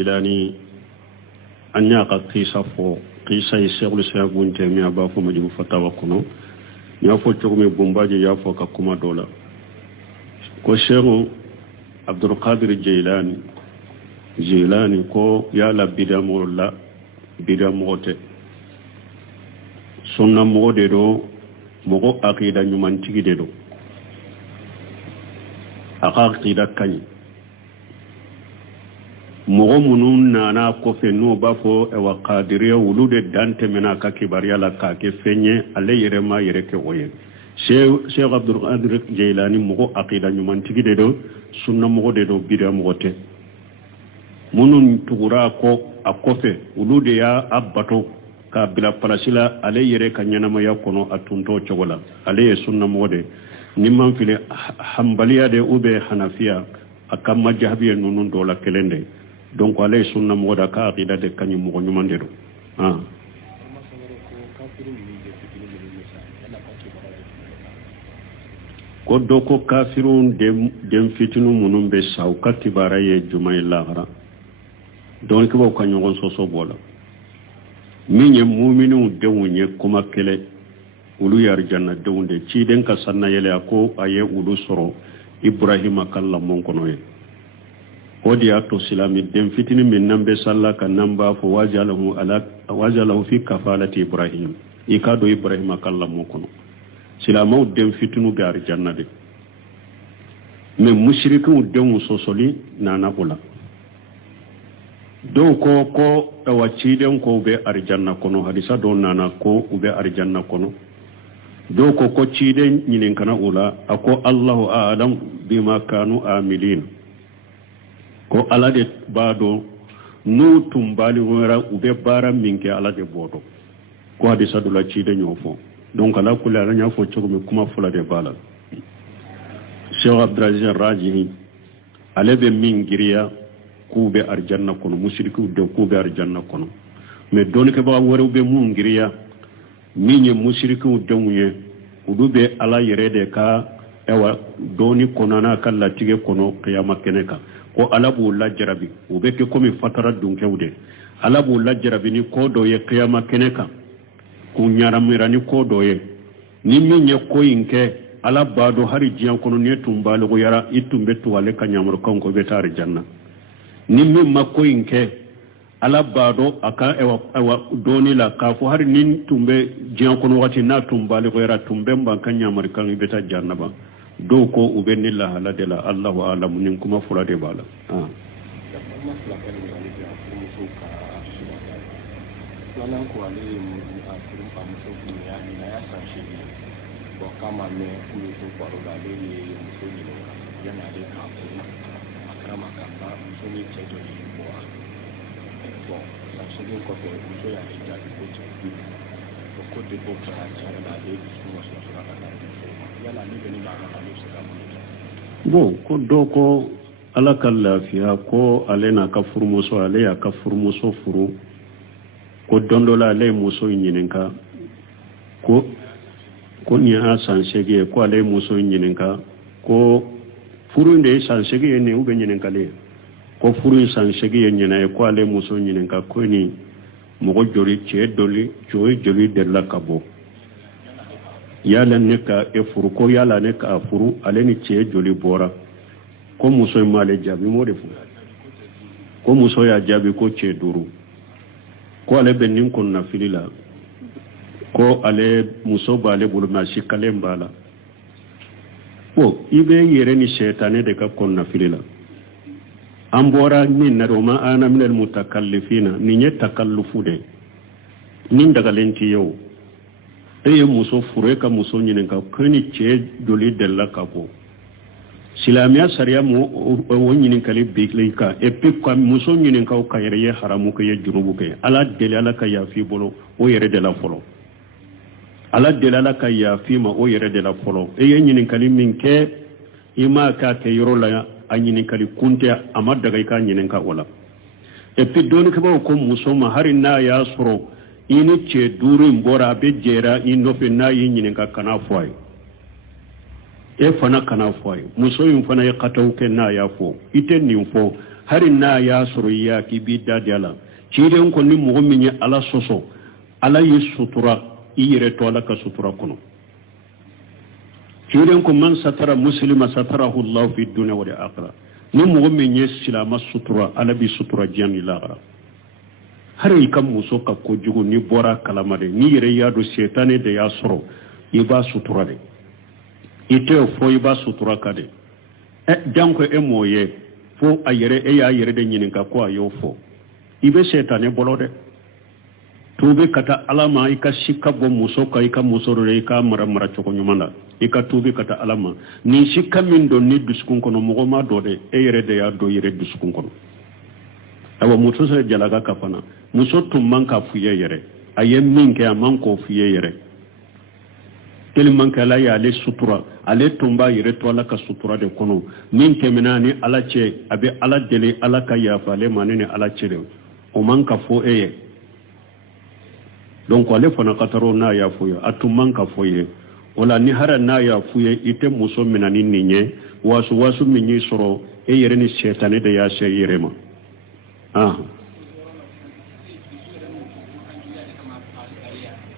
ilani anya ka qisa fo qisa Cheikhul Islam Ibn Taymiyyah ba fo majmu fatawa kono ya fo chogme bombaje ya fo ka kuma dola ko Cheikh Abdul Qadir Jilani ko ya la bidamola bidamote sunna mode do mogo aqida nyumantigi de do aqida kany mogo munun nana ko fe no bafo e wa qadiriya wulude dante mena ka kibariya la ka ke fenye ale yere ma yere ke oye Cheikh Abdul Qadir Jilani mogo aqida nyumantigi de do sunna mogo de do bida mogote munun tugura ko akofe wulude ya abbato ka bila palasila ale yere ka nyanama ya kono atunto chogola ale sunna mode nimman file hambaliya de ube hanafiya akam majhabiya nunun dola kelende donc ale sunna mode ka aqida de kanyi mo nyumande do ko doko kafirun dem fitinu munun be saw katibara ye jumay lahara donc ko kanyo soso bola minye mu'minu dewunye kuma kele ulu yar janna dewunde ci den ka sanna yele ko aye ulu soro Ibrahima kallamon kono ye odi ato silami dem fitini min nambe sallaka namba fo wajalahu fi kafalati Ibrahim ikado Ibrahima kallamon kono silamaw dem fitinu gar janna de mais mushriku dewun sosoli nana ula don ko tawaciden ko be arjanna kono hadisa don nana ko ube arjanna kono do ko ciden nyinin kana ula ako Allahu a'lam bima kanu amilin ko alade bado nu tumbali wora ube bara minke alade bodo ko hadisa dula ciden nyofo donc ala kula nya fo chogumi kuma fula de bala Cheikh Abdulaziz Rajihi alebe min giriya kube arjanna kono mushriku de kube arjanna kono mais don ke ba wore be mun ngiriya minye mushriku de muye udube ala yerede ka ewa doni konana kala tige kono qiyama keneka ko alabu la jarabi ube ke komi fatara dunkewde alabu la jarabi ni kodo ye qiyama keneka ku nyaramira ni kodo ye ni minye ko inke ala bado hari jiyan kono ne tumbalo ko yara itumbe tuwale kanyamro kanko be tar janna nimmi makko inke ala bado aka ewa doni la ka fo har nin tumbe jiyan kono wati na tumbali ko era tumbe mbankan Amerikan beta jannaba do ko ubenilla hala de la Allahu a'lam nin kuma furade bala bon ko doko ala kallafiya ko alena ka furmuso ale ya ka furmuso furu ko dondola ale muso nyininka ko ni a sansege ko ale muso nyininka ko furu inde sansege ne ube nyininka le ko furu sansege nyina ko ale muso nyininka ko ni mogo jori che doli joli de la kabo yala ne ka e furu ko yala ne ka furu ale ni che joli bora ko muso male jabi mo de fu ko muso ya jabi ko che duru ko ale benin kon na filila ko ale muso bale bulu ma shikale mbala o ibe yere ni shaytane de ka kon na filila ambora min na roma ana min al mutakallifina ni nye takallufu de nin daga lenti yau eye muso fure ka muso nyinen ka kani che doli della kapo silamiya sariya mo o nyinen kali bigli ka e pe ka muso nyinen ka ka yere haramu ka ye junubu ke ala deli ala ka ya fi bolo o yere de la folo ala deli ala ka ya fi ma o yere de la folo eye nyinen kali min ke ima ka ke yoro la anyini kali kunte amma daga ka nyinen ka wala e pe doni ka ba ko muso ma hari na ya soro ini ce duru mbora be jera ino fe na yi nyinen ka kana foi e fana kana foi muso yin fana ya katau ke na ya fo ite ni fo hari na ya soroya ki bi dadiala ciden ko ni mo min ya ala soso ala yi sutura iyere to ala ka sutura kono ciden ko man satara muslima satarahu Allah fi dunya wal akhirah ni mo min ya silama sutura ala bi sutura jani la hari kam muso ka ko jugu ni bora kalamade ni yere ya do setane de ya soro iba sutura de ite fo iba sutura kade janko moye fo ayere ya yere de nyinin ka ko ayo fo ibe setane bolode tube kata alama ika shika bo muso ka ika muso re ka mara choko nyumanda ika tube kata alama ni shika min do ni duskun kono mo ma do de yere de ya do yere duskun kono awa muso se jalaga kafana muso tumman ka fuye yere ayem min ke amman ko fuye yere tellement que ala ya ale sutura ale tumba yere to ala ka sutura de kono min kemina ni ala che abe ala dele ala ka ya fale manene ala che de o man ka fo eye donc ale fona kataro na ya fo ya atumman ka fo ye wala ni hara na ya fuye ite muso minani ninye wasu minyi soro e yere ni setane de ya se yere ma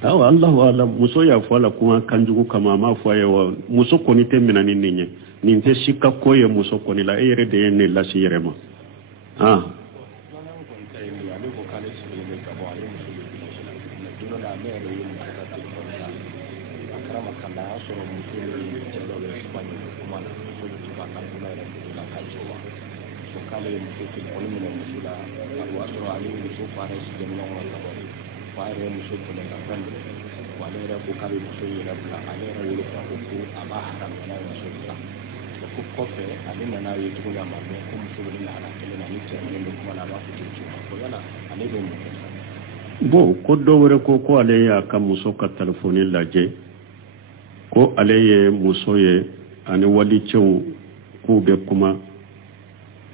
awa Allah wala muso ya fala kuma kanjugu kama ma faye wa muso koni te minani ninye ni te shika koye muso koni la ere de ne la sirema bo ko dowre ko ale ya ka muso ka telefoni laje ko ale ye muso ye ani wali cew ko be kuma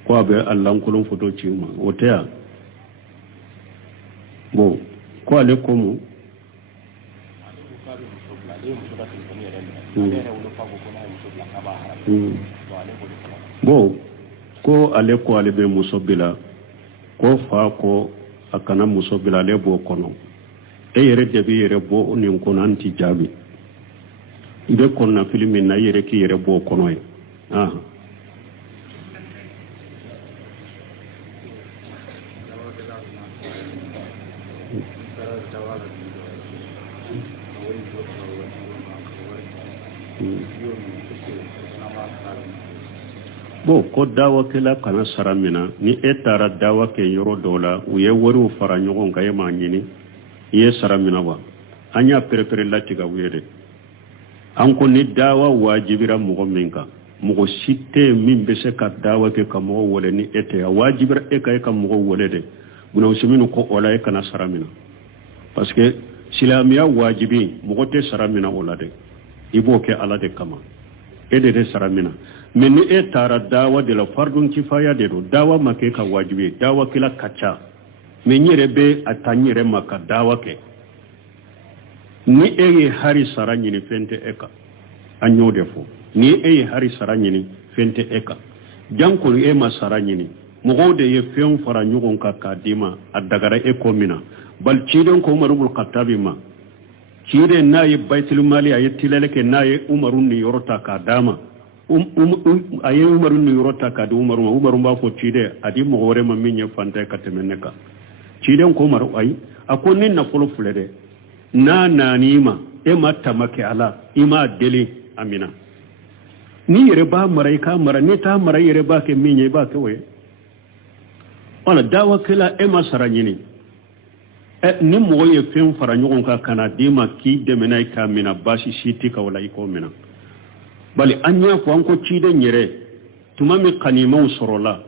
ko abe Allah kulun foto cima wotea bo ko ale ko mu bo ko ale be muso bila ko fa ko akana muso bila le bo kono e yere debi yere bo ni kono anti jabi be kono filmi na yere ki yere bo kono e bo ko dawa kila kana saramina ni etara dawa ke yoro dola uye waru fara nyogon ga yema nyini ye saramina wa anya perepere lati ga wede an ko ni dawa wajibira mugo minka mugo sitte min be se ka dawa ke ka mo wole ni ete wajibira e ka mugo wole de buna usminu ko ola e kana saramina parce que silamiya wajibi mugo te saramina ola de ibo ke ala de kama ede de saramina mais ni etara dawa de la fardun kifaya de do dawa make ka wajibi dawa kila kacha mais nyere be atanyere maka dawa ke ni eye hari saranyini fente eka anyo defo ni eye hari saranyini fente eka janko e ma saranyini mogode ye fen fara nyugon ka kadima adagara eko mina bal ciden ko umarul khattabi ma cide nayi baitul mali ayi tileleke nayi umarun ni yorota ka dama aye umarun ni yorota ka di umarun ba fo cide adi mogore ma minye fanta ka temeneka ciden ko umaru ayi akonni na folo fulede na nanima e matta make ala ima dele amina ni yere ba marai ka mara ni ta mara yere ba ke minye ba ke we wala dawa kila e masaranyini ni mo ye fen fara nyogon ka kana dima ki de menay ka mina bashi shiti ka wala iko mina bali anya ko anko cide nyere tumami kanima usorola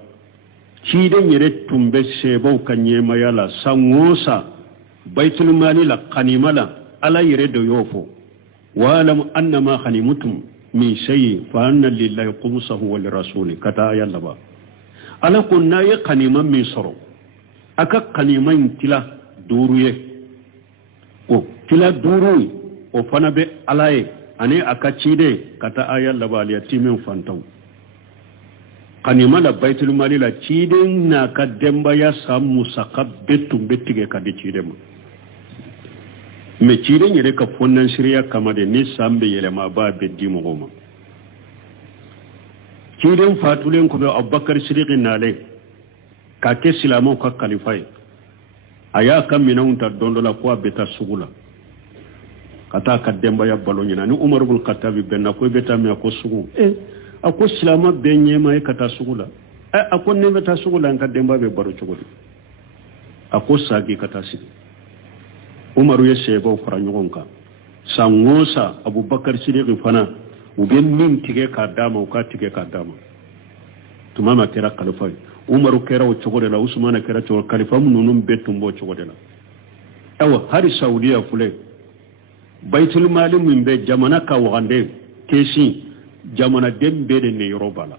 cide nyere tumbe sebo kanyema yala sangosa baitul mali la kanimala ala yere do yofo walam annama khanimutum min shay fa anna lillahi qumsahu wa lirasuli kata yalla ba ala kunna ya kanima min soro aka kanima intila duruye o tila duru o fana be alaye ane aka cide kata ayalla ba ya timin fantau kanima la baitul mali la ciden na ka demba ya samu saka betum bettige ka de cidema me ciden yere ka fonnan shirya kama de ni sambe yele ma ba beddi mo goma ciden fatulen ko be abubakar siddiq nale ka ke silamo ka kalifai aya kam minunta dondola ko beta sugula kata ka demba ya balonya ni umar ibn khattab benna ko beta mi ko sugu ako silama benye mai kata sugula ako ne beta sugula ka demba be baro chugudi ako sagi kata si umaru ye sebo fara nyogonka sangosa abubakar siddiq fana ube min tige ka dama ka tige ka dama tumama kera khalifa umaru kera o chogode la usmana kera chogode khalifa munun betumbo chogode la awa hari saudiya fule baitul mali min be jamana ka wande kesi jamana dembe de ne yoruba la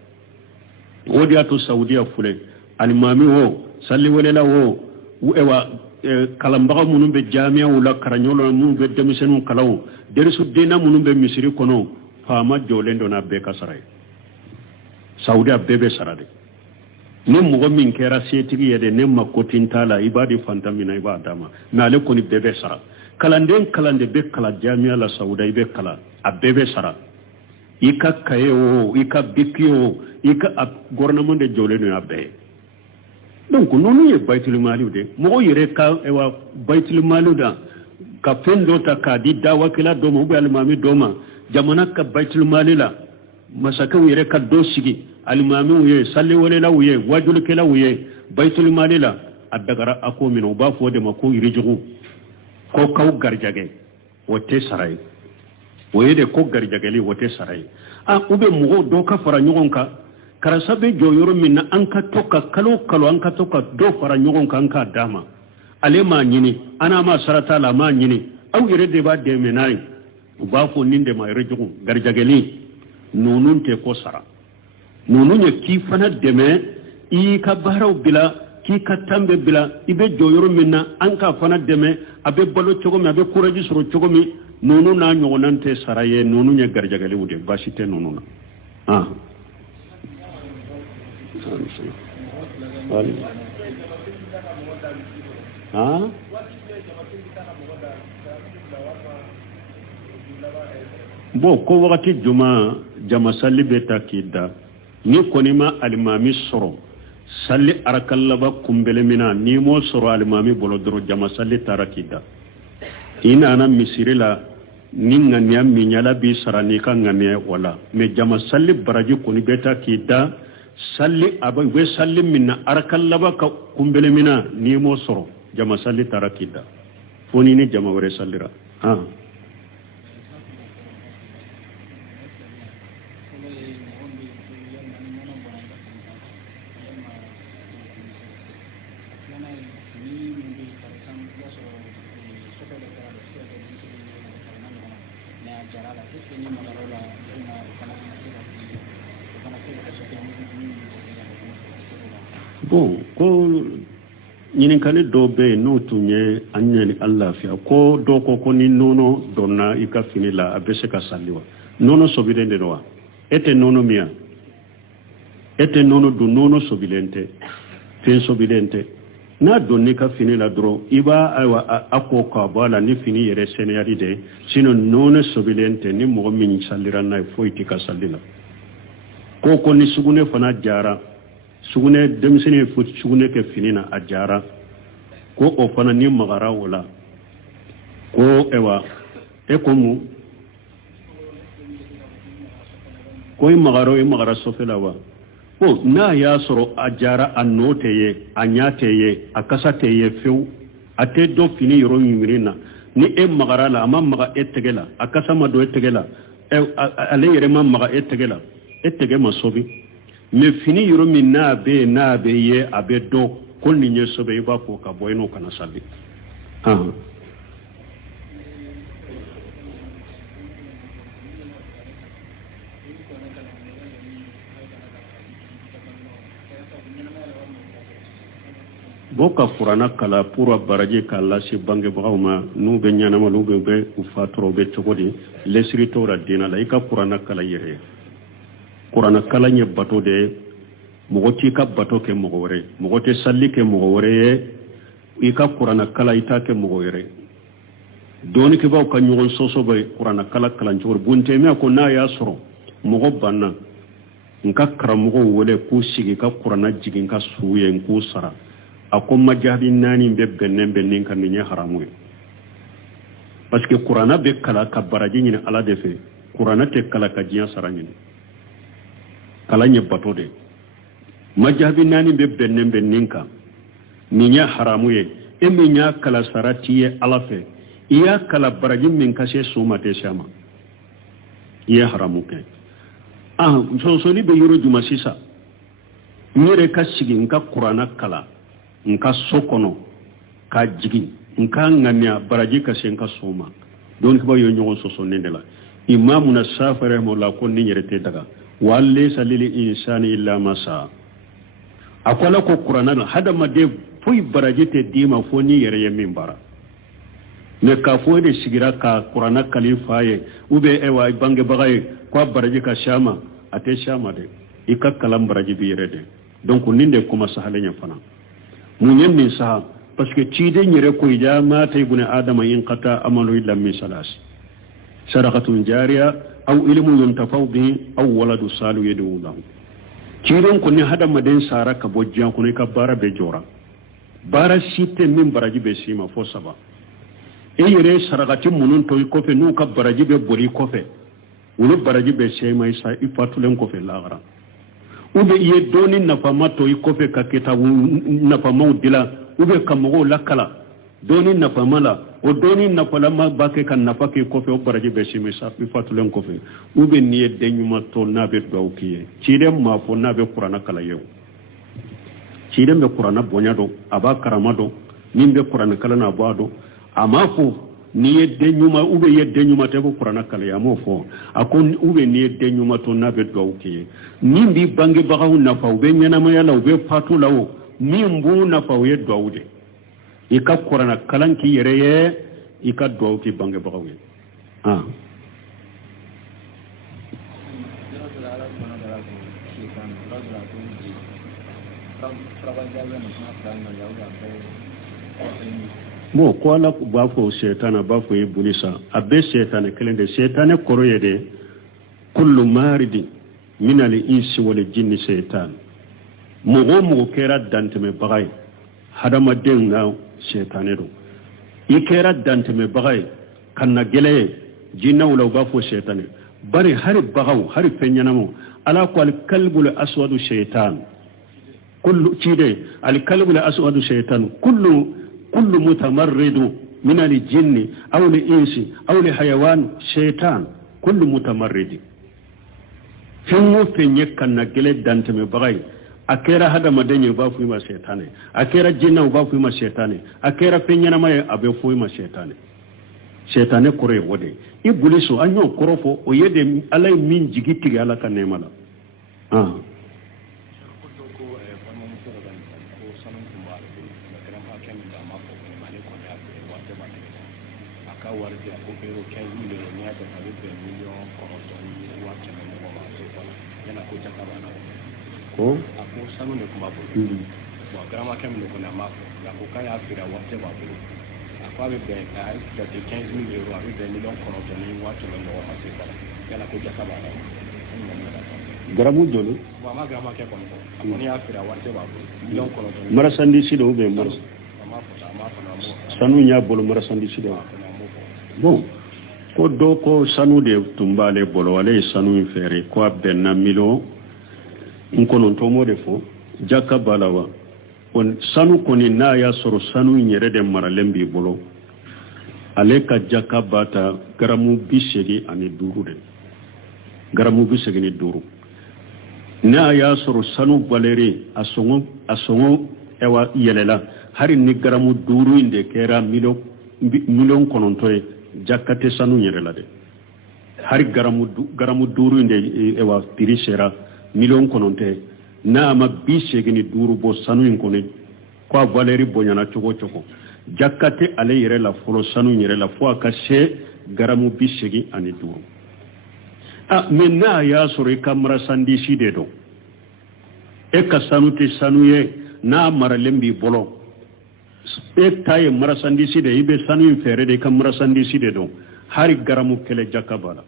wodi ato saudiya fule alimami wo salli welela wo ewa kalambaga munun be jamia wala karanyolo munun be demisenu kalaw derisu dina munun be misiri kono fama jolendo na be kasaray saudiya bebe sarade ne mogo min kera setigi yede ne makotin tala ibadi fantamina ibadama na le koni bebe sara kalande be kala jamia la saudiya be kala a bebe sara ika kayo ika bikyo ika gouvernement de jolendo na be donc nonu ye baitul mali de mogo yere ka ewa baitul mali da ka fendo ta ka di dawa kila do mo be almami doma jamana ka baitul mali la masaka yere ka do sigi almami uye salli walela uye wajul kila uye baitul mali la adagara ako mino ba fo de mako irijugu ko kaw garjage wote saray woye de ko garjage li wote saray ube mugo do ka fara nyogonka karasabe joyoro minna anka toka kalo anka toka do fara nyogonka anka dama ale ma nyini ana ma sarata la ma nyini aw yere de ba de menay ba fo ninde ma irijugu garjage li nunun te ko sara nunun ye ki fana deme I ka baraw bila ki ka tambe bila ibe joyoro minna anka fana deme abe balo chogomi abe kuraji soro chogomi nunu na nyogonante saraye nunu ye garjagali wude basite nunu na bo ko wakati jama salli beta kida ni konima alimami soro salli arakallaba kumbele mina ni mo soro alimami bolodoro jama salli tarakida ina na misiri la ni ngania minyala bi sarani ka ngania wala me jama salli baraji koni beta kida salli aba we salli minna arakallaba ka kumbele mina ni mo soro jama salli tarakida foni ni jama wore sallira bon ko ñinin kane do be no tunye anyani Allah fiya ko do ko ni nono donna ika finila abese ka saliwa nono sobirende no wa ete nono mia ete nono du nono sobilente fin sobilente na donni ka finila dro iba aywa ako ka bala ni fini yere seneyari de sino nono sobilente ni mo min salira na foyti ka salila ko ni sugune fana jara sugune demsene fut sugune ke finina a jara ko o fana ni magara wala ko ewa komu ko magara sofela wa ko na ya soro a jara annote ye anyate ye akasate ye few ate do fini yoro yimirina ni magara la amma maga etegela akasa ma do etegela ale yere ma maga etegela etege masobi me fini yoro min na be ye abe do kol ni nyesobe iba ko ka boyno kana salli boka furana kala pura baraje kala si bange bawma nu be nyana ma lu be ufatro be chogodi lesritora dina la ika furana kala yere Qur'ana kala nye bato de mogoti ka bato ke mogore mogote salli ke mogore ika qur'ana kala ita ke mogore doni ke baw ka nyogon soso bay qur'ana kala kala njor bunte me ko na ya soro mogo banna nka karamogo wole ku sigi ka qur'ana jigin ka suye ku sara ako majabi nani be bennen kan ni haramu parce que qur'ana be kala ka baraji ni ala de fe qur'ana te kala ka jiya sara ni kala nye bato de majabi nani be bennen kan ni nya haramu ye e mi nya kala sarati ye ala fe iya kala baraji min kashe suma te shama iya haramu ke so ni be yoro juma sisa nyere ka sigi nka qur'ana kala nka sokono ka jigi nka ngania baraji kashe nka suma don ko yo nyogo so nendela imamu na safare mo la ko ni nyere te daga walle salil insani illa masa akwala ko qur'ana hada ma de fuy baraji te dima fo ni yere yemin bara ne ka fo de sigira ka qur'ana khalifa ye ube ewa bange bagaye ko baraji ka shama ate shama de ika kalam baraji bi yere de donc ninde kuma sahalenya fana munyen min sa parce que ci de nyere ko ida ma tay bune adama in qata amalu illa min salas sadaqatun jariya aw ilmun yuntafaw bihi aw waladu salu yadu lahu ci don ko ni hada maden sara ka bojjan ko ni ka bara be jora bara site min baraji be sima fo saba e yere saragati munun to ko fe nu ka baraji be bori ko fe wulu baraji be sema isa ifatulen ko fe lagara ube ye doni na fama to ko fe ka kitabu na fama dila ube kamago lakala doni na fama la o doni na fala ma bake kan na fake ko fe o baraji be sema isa ifatulen ko fe ube ni denyuma to na be do kiye cide ma fo na be qur'ana kala yew cide be qur'ana bonyado aba karamado nimbe qur'ana kala na bado amafo ni yedde nyuma ube yedde nyuma te ko qur'ana kala ya mofo akon ube ni yedde nyuma to na be do kiye nimbi bangi bagaw na fa ube nyana ma yala ube fatu lawo nimbu na fa we do wude ika qur'ana kalan ki yereye ika do ki bangi bagaw mo ko ala ba fo shaytana ba fo ibulisa abe shaytana kelende shaytana koroyede kullu maridi min al insi wal jinni shaytan mo kera danteme bagay hadama denga shaytane do ikera danteme bagay kanna gele jinna wala ba fo shaytane bari hari bagaw hari penyanamo ala ko al kalbul aswadu shaytan kullu chide al kalbul aswadu shaytan kullu متمرد من الجن أو الإنس أو الحيوان شيطان كل متمرد في نيكا نجلد دانتم بغاي أكيرا هذا مدني بافوي ما شيطاني أكيرا جنة بافوي ما شيطاني أكيرا فينينا ما أبيفوي ما شيطاني كوري ودي إبليسو أنيو كروفو ويدي علي من جيتي على كنيمالا garamu jolo marasandi sido be mars sanu nya bolo marasandi sido bon ko do ko sanu de tumbale bolo wale sanu fere ko benna milo nkono to mo defo jakka balawa on sanu koni na ya soro sanu nyere de maralembi bolo ale ka jakka bata garamu bisegi ani duru de garamu bisegi ni duru na ya soro sanu valeri asongo ewa yelela hari ni garamu duru inde kera milon konontoy jakkate sanu nyere la de hari garamu duru inde ewa pirisera milon kononte na ma bisegi ni duru bo sanu inkone kwa valeri bonyana chogo jakkate ale yere la folo sanu yere la fo aka se garamu bisegi ani duru menna ya soro kamra sandi side do e ka sanu te sanu ye n'a maralen b'i bolo e ta ye marasandisi de i bɛ sanu in fɛɛrɛ de i ka marasandisi de don hari garamu kɛlɛ jaka b'a la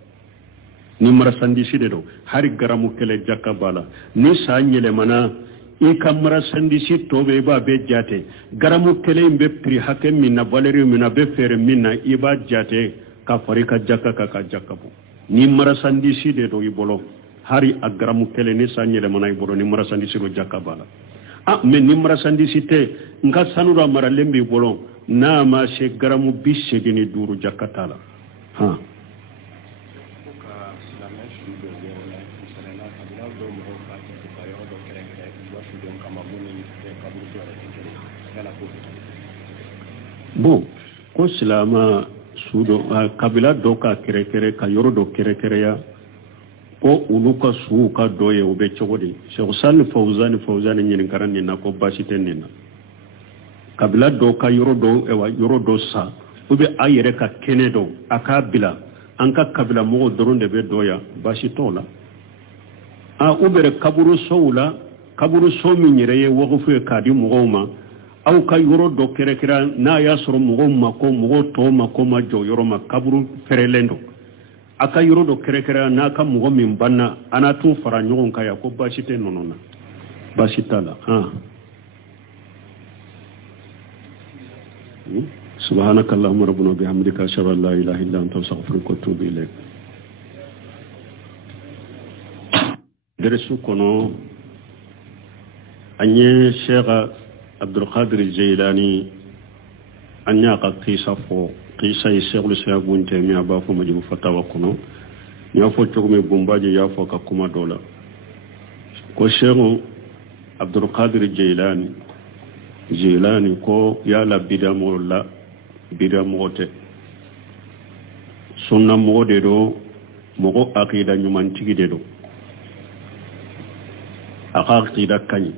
ni marasandisi de don hari garamu kɛlɛ jaka b'a la ni san yɛlɛmana i ka marasandisi tɔ bɛ i b'a bɛɛ jate garamu kɛlɛ in bɛ prix hakɛ min na valeur min na a bɛ feere min na i b'a jate ka fara i ka jaka kan ka jaka bɔ ni marasandisi de don i bolo hari a garamu kɛlɛ ni san yɛlɛmana i bolo ni marasandisi do jaka b'a la mais ni marasandisi tɛ n ka sanu dɔ maralen b'i bolo n'a ma se garamu 85 jaka t'a la bon ko silama sudo kabila dɔ ka kɛrɛkɛrɛ ka yɔrɔ dɔ kɛrɛkɛrɛya ko olu ka suw ka dɔ ye o bɛ cogo di Sheikh Sani Fawzani ɲininkara nin na ko baasi tɛ nin na kabila dɔ ka yɔrɔ dɔ sa ou bien a yɛrɛ ka kɛnɛ dɔ a k'a bila an ka kabila mɔgɔw dɔrɔn de bɛ dɔ yan baasi t'o la u bɛrɛ kaburu sow la kaburu so min yɛrɛ ye wakufu ye k'a di mɔgɔw ma aw ka yɔrɔ dɔ kɛrɛkɛrɛ n'a y'a sɔrɔ mɔgɔw tɔw mako ma jɔ yɔrɔ ma kaburu fɛrɛlen don a ka yɔrɔ dɔ kɛrɛkɛrɛ n'a ka mɔgɔ min banna an n'a t'u fara ɲɔgɔn kan yan ko baasi tɛ ninnu na baasi t'a la سبحانك اللهم ربنا وبحمدك أشهد أن لا إله إلا أنت أستغفرك وأتوب إليك درسو كنو أني شيخ عبد القادر الجيلاني أني قيسا فو قيسا الشيخ الإسلام بن تيمية بافو مجموع فتاوى كنو يافو تشوكمي بومباجي يافو كاكوما دولا كو شيخ عبد القادر الجيلاني كو يالا bida mɔgɔ tɛ sunna mɔgɔ de do mɔgɔ akida ɲumantigi de do a ka akida kaɲi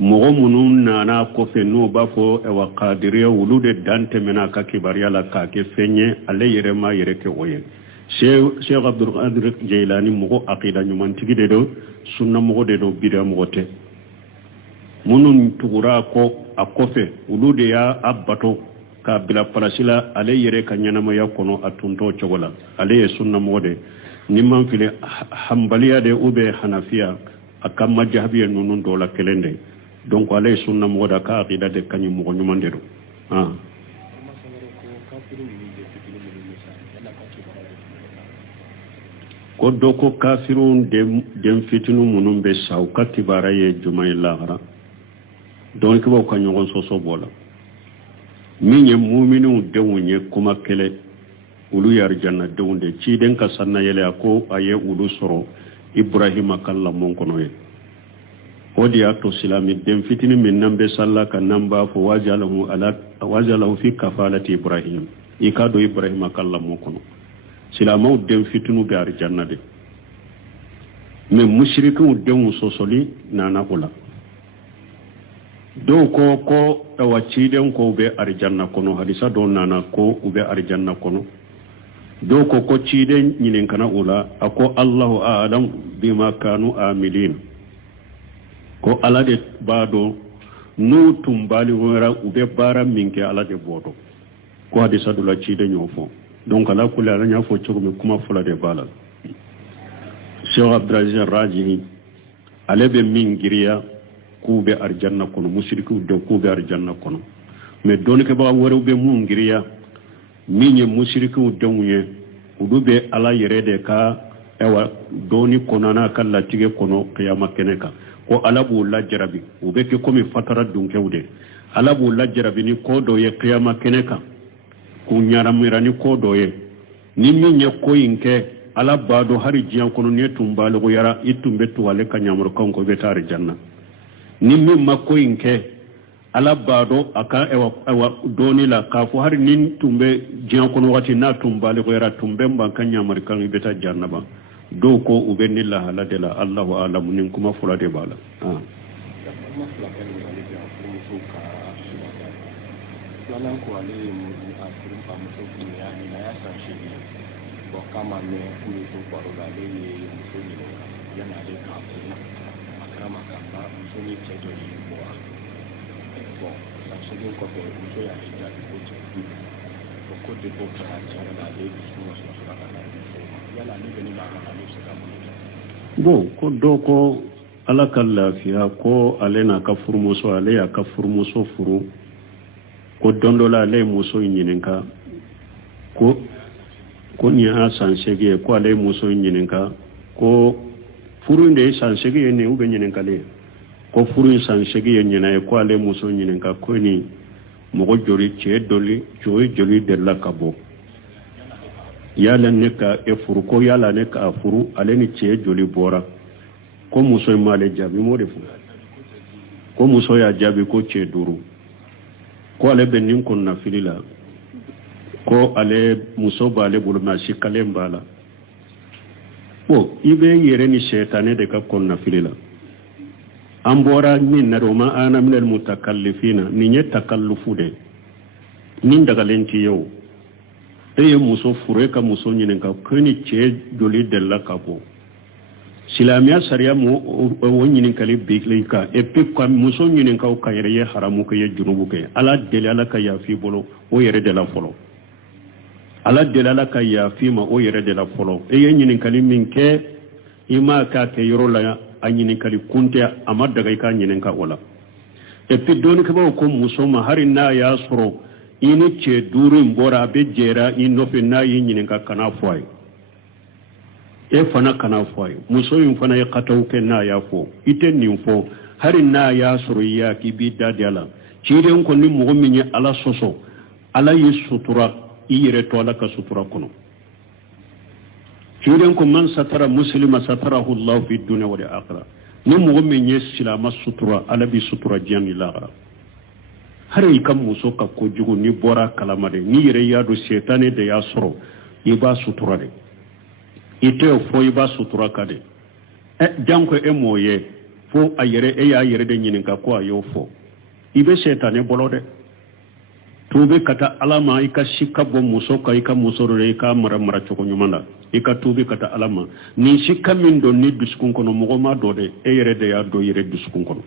mɔgɔ minnu nana kɔfɛ n'o b'a fɔ ewa kadiriya olu de dan tɛmɛna a ka kibariya la k'a kɛ fɛn ye ale yɛrɛ ma yɛrɛ kɛ o ye Sheikh Abdul Qadir Jailani mɔgɔ akida ɲumantigi de do sunna mɔgɔ de do bida mɔgɔ tɛ minnu tugura a kɔfɛ olu de y'a bato k'a bila palasi la ale yɛrɛ ka ɲɛnamaya kɔnɔ a tuntɔ cogo la ale ye sunnamɔgɔ de ni man fili hanbaliya de ou bien hanafiya a ka majahabiya ninnu dɔw la kelen de donc ale ye sunnamɔgɔ de a ka akida de kaɲi mɔgɔ ɲuman de do ko dɔ ko kafirun den fitinu minnu bɛ sa u ka kibara ye juma ye lahara donc kibaw ka ɲɔgɔn sɔsɔ bɔ la min ye muminunw denw ye kuma kɛlɛ olu ye arijanna denw de ciden ka sanna yɛlɛ a ko a ye olu sɔrɔ Ibrahima ka lamɔ kɔnɔ ye o de y'a to silami den fitinin min n'an bɛ salla ka n'an b'a fɔ wajalahu fi kafalati Ibrahim i k'a dɔn Ibrahima ka lamɔ kɔnɔ silamaw den fitinu bɛ arijanna de mais mushrikinw denw sɔsɔli nana o la dɔw ko awa ciden ko u bɛ arijanna kɔnɔ hadisa dɔw nana ko u bɛ arijanna kɔnɔ dɔw ko ciden ɲininkana o la a ko Allahu a'lam bima kanu amilin ko ala de b'a dɔn n'u tun baligora u bɛ baara min kɛ ala de b'o dɔn ko hadisa dɔ la ciden y'o fɔ donc ala kulli ala y'a fɔ cogo min kuma fɔlɔ de b'a la Sheikh Abdulaziz Rajihi ale bɛ min giriya k'u bɛ arijanna kɔnɔ mushrikiw de k'u bɛ arijanna kɔnɔ mais dɔɔnikɛbaga wɛrɛw bɛ mun giriya min ye mushrikiw denw ye olu bɛ ala yɛrɛ de ka dɔɔni kɔnɔ n'a ka latigɛ kɔnɔ kiyama kɛnɛ kan ko ala b'u lajarabi u bɛ kɛ komi fatara dunkɛw de ala b'u lajarabi ni ko dɔ ye kiyama kɛnɛ kan k'u ɲaramira ni ko dɔ ye ni min ye ko in kɛ ala b'a dɔn hali diɲɛ kɔnɔ ni tun baligoyara i tun bɛ to ale ka ɲamurukanw kɔ i bɛ taa arijanna ni min ma ko in kɛ ala b'a dɔn a ka dɔɔni la k'a fɔ hali ni tun bɛ diɲɛ kɔnɔ waati n'a tun baligoyara tun bɛ ban ka ɲamurukan i bɛ taa jahannama dɔw ko u bɛ ni lahala de la Allahu a'lamu ni kuma fɔlɔ de b'a la yana da kafin a kama kafa muso ni cɛ dɔ ye bɔ wa bon sanseegin kɔfɛ muso y'a ye jaabi ko cɛ o ko de b'o kɛra cɛ yɛrɛ la ale dusukun ma sɔrɔ ka na muso ma yala ale bɛ ne b'a la ale bɛ se ka mun kɛ. bon ko dɔw ko ala ka lafiya ko ale n'a ka furumuso ale y'a ka furumuso furu ko don dɔ la ale ye muso in ɲininka ko nin y'a san 8 ye ko ale ye muso in ɲininka ko furu in de ye san 8 ye nin u bɛ ɲininkali ye ko furu in san 8 ye ɲinan ye ko ale ye muso in ɲininka ko nin mɔgɔ joli cɛ joli delila ka bɔ yala ne ka e furu ko yala ne ka furu ale ni cɛ joli bɔra ko muso in m'ale jaabi m'o de fɔ ko muso y'a jaabi ko cɛ 5 ko ale bɛ nin kɔnɔna fili la ko ale muso b'ale bolo mais si kalen b'a la ko i bɛ yɛrɛ ni sɛtanɛ de ka kɔnɔna fili la an bɔra min na o ma ana minal mutakallifina nin ye takallufu de nin dagalen t'i ye o e ye muso furu e ka muso ɲininka ko ni cɛ joli delila ka bɔ silamɛya sariya o ɲininkali bigili kan et puis ka muso ɲininka o ka yɛrɛ ye haramu kɛ ye junubu kɛ ala deli ala ka yafi bolo o yɛrɛ de la fɔlɔ ala deli ala ka yafi ma o yɛrɛ de la fɔlɔ e ye ɲininkali min kɛ i ma k'a kɛ yɔrɔ la a ɲininkali kunte a ma daga i ka ɲininka o la et puis dɔɔnikɛbaw ko muso ma hari n'a y'a sɔrɔ i ni cɛ 5 in bɔra a bɛ jɛra i nɔfɛ n'a y'i ɲininka kana fɔ a ye e fana kana fɔ a ye muso in fana ye kataw kɛ n'a y'a fɔ i tɛ nin fɔ hari n'a y'a sɔrɔ i y'a k'i b'i da di a la ciden kɔni mɔgɔ min ye ala sɔsɔ ala y'i sutura i yɛrɛ to ala ka sutura kɔnɔ ciden ko man satara muslima satarahu Allah fi dunya wal akhirah ni mɔgɔ min ye silama sutura ala bi sutura diɲɛ ni lahara hari i ka muso ka kojugu ni bɔra kalama de ni yɛrɛ y'a dɔn sɛtanɛ de y'a sɔrɔ i b'a sutura de i tɛ fɔ i b'a sutura ka de janko e m'o ye fo a yɛrɛ e y'a yɛrɛ de ɲininka ko a y'o fɔ i bɛ sɛtanɛ bɔlɔ dɛ tuube ka taa ala ma i ka si ka bɔ muso kan i ka muso dɔ i ka mara cogo ɲuman na i ka tuube ka taa ala ma nin si ka min dɔn ni dusukun kɔnɔ mɔgɔ ma dɔ de e yɛrɛ de y'a dɔn i yɛrɛ dusukun kɔnɔ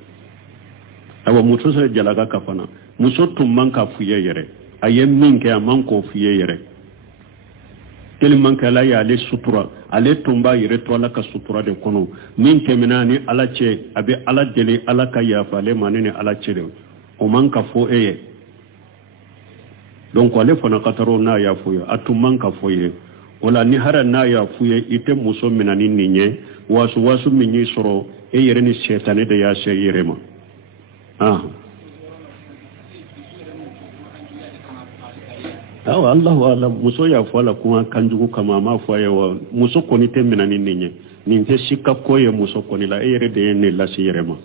awa muso sɛ jalaga ka fana muso tun man ka f'i ye yɛrɛ a ye min kɛ a man k'o f'i ye yɛrɛ tellement que ala y'ale sutura ale tun b'a yɛrɛ to ala ka sutura de kɔnɔ min tɛmɛna ni ala cɛ a bɛ ala deli ala ka yafa ale ma ne ni ala cɛ de o man ka fɔ e ye donc ale fana ka taa n'a y'a fɔ ye a tun man ka fɔ ye o la ni hara n'a y'a fɔ ye i tɛ muso minɛ ni nin ye wasu min y'i sɔrɔ e yɛrɛ ni sɛtanɛ de y'a se yɛrɛ ma awa Allahu ala muso y'a fɔ a la kuma kanjugu kama a m'a fɔ a ye wa muso kɔni tɛ minɛ ni nin ye nin tɛ si ka ko ye muso kɔni la e yɛrɛ de ye ne lase yɛrɛ ma